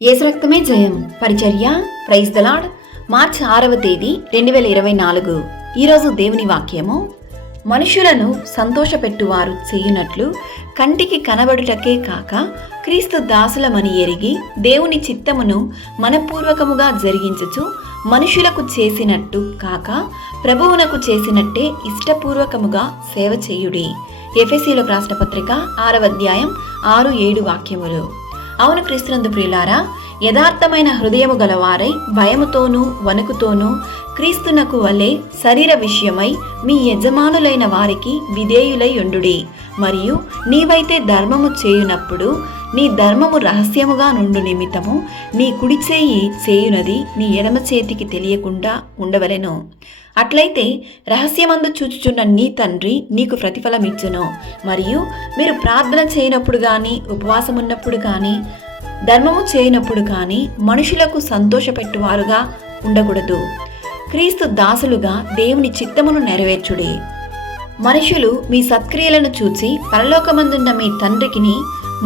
యేసు రక్తమే జయం. పరిచర్య. Praise the lord. మార్చి 6వ తేదీ 2024. ఈరోజు దేవుని వాక్యము, మనుషులను సంతోషపెట్టువారు చేయునట్లు కంటికి కనబడుటకే కాక క్రీస్తు దాసులమని ఎరిగి దేవుని చిత్తమును మనపూర్వకముగా జరిగించుచు మనుషులకు చేసినట్టు కాక ప్రభువునకు చేసినట్టే ఇష్టపూర్వకముగా సేవ చేయుడి. ఎఫెసీయులకు రాసిన పత్రిక 6వ అధ్యాయం 6-7 వాక్యములు. అవును క్రీస్తునందు ప్రియులారా, యథార్థమైన హృదయము గలవారై భయముతోనూ వణుకుతోనూ క్రీస్తునకు వలె శరీర విషయమై మీ యజమానులైన వారికి విధేయులై ఉండుడి. మరియు నీవైతే ధర్మము చేయునప్పుడు నీ ధర్మము రహస్యముగా నుండు నిమిత్తము నీ కుడి చేయి చేయునది నీ ఎడమ చేతికి తెలియకుండా ఉండవలెను. అట్లయితే రహస్యమందు చూచుచున్న నీ తండ్రి నీకు ప్రతిఫలమిచ్చును. మరియు మీరు ప్రార్థన చేయనప్పుడు కానీ, ఉపవాసమున్నప్పుడు కానీ, ధర్మము చేయనప్పుడు కానీ మనుషులకు సంతోషపెట్టువారుగా ఉండకూడదు. క్రీస్తు దాసులుగా దేవుని చిత్తమును నెరవేర్చుడి. మనుషులు మీ సత్క్రియలను చూచి పరలోకమందున్న మీ తండ్రికిని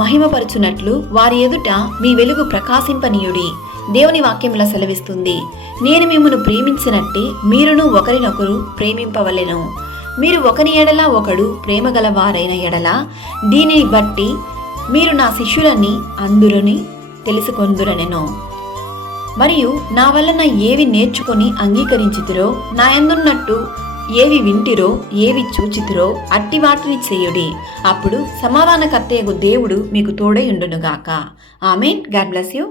మహిమపరచునట్లు వారి ఎదుట మీ వెలుగు ప్రకాశింపనీయుడి. దేవుని వాక్యముల సెలవిస్తుంది, నేను మిమ్మును ప్రేమించినట్టే మీరును ఒకరినొకరు ప్రేమింపవలెను. మీరు ఒకని ఎడల ఒకడు ప్రేమగలవారైన ఎడల దీనిని బట్టి మీరు నా శిష్యులని అందురని తెలుసుకొందురనెను. మరియు నా వలన ఏవి నేర్చుకొని అంగీకరించితిరో, నా యందున్నట్టు ఏవి వింటిరో, ఏవి చూచితిరో అట్టి వాటిని చేయుడి. అప్పుడు సమాధానకర్తయగు దేవుడు మీకు తోడై ఉండునుగాక. ఆమేన్. God bless you.